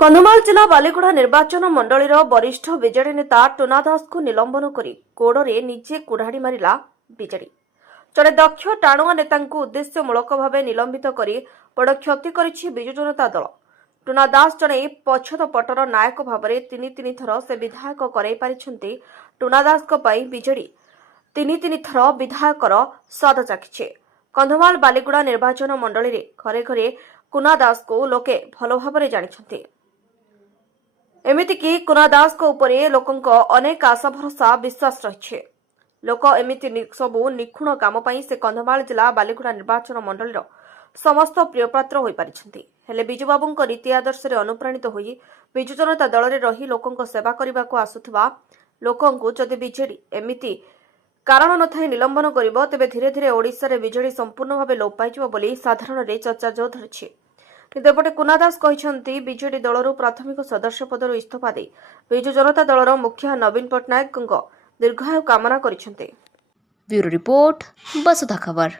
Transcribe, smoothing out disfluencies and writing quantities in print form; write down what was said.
कंधमाल जिला बालीगुड़ा निर्वाचन मंडलीर वरिष्ठ विजेडी नेता टुना दास को निलंबन कर गोड़े निजे कुढ़ाड़ी मारिला विजेडी। जड़े दक्ष टाणुआ नेता उद्देश्यमूलक भाव निलंबित कर बड़ क्षति करिछि विजु जनता दल। टुना दास जड़े पछद पटर नायक भाव में तीन थर से विधायक कराई पारिछन्ति। टुना दास विजेडी तीन थर विधायकर स्वाद चाखिछे। कंधमाल बालीगुड़ा निर्वाचन मंडली रे घरे घरे कुना दास को लोके भल भाव जानिछन्ति। एमितिकी कुना दास को उपरे लोकंक अनेक आशा भरोसा विश्वास रही। लोक एमिति सबु निखुण काम पई से कंधमाल जिला बालीगुड़ा निर्वाचन मंडलीर समस्त प्रियपात्र होई पारिछन्ति। हेले बिजु बाबूंक रीति आदर्श रे अनुप्राणित होई बिजु जनता दल रे रही लोकंक सेवा करबा को आसुथबा लोकंकु जदि बिजेडी एमिति कारण नथाई निलंबन करिबो तेबे धीरे धीरे ओडिशा रे बिजेडी संपूर्ण भावे लोप पाइजिबो बोली साधारण रे चर्चा जोर धरिछि। किंतु एपटे कुना दास कहिसंती बिजेडी दलरू प्राथमिक सदस्य पदरू इस्तीफा दे बिजु जनता दलर मुखिया नवीन पट्टनायक दीर्घायु कामना करिसंती। ब्यूरो रिपोर्ट, वसुधा खबर।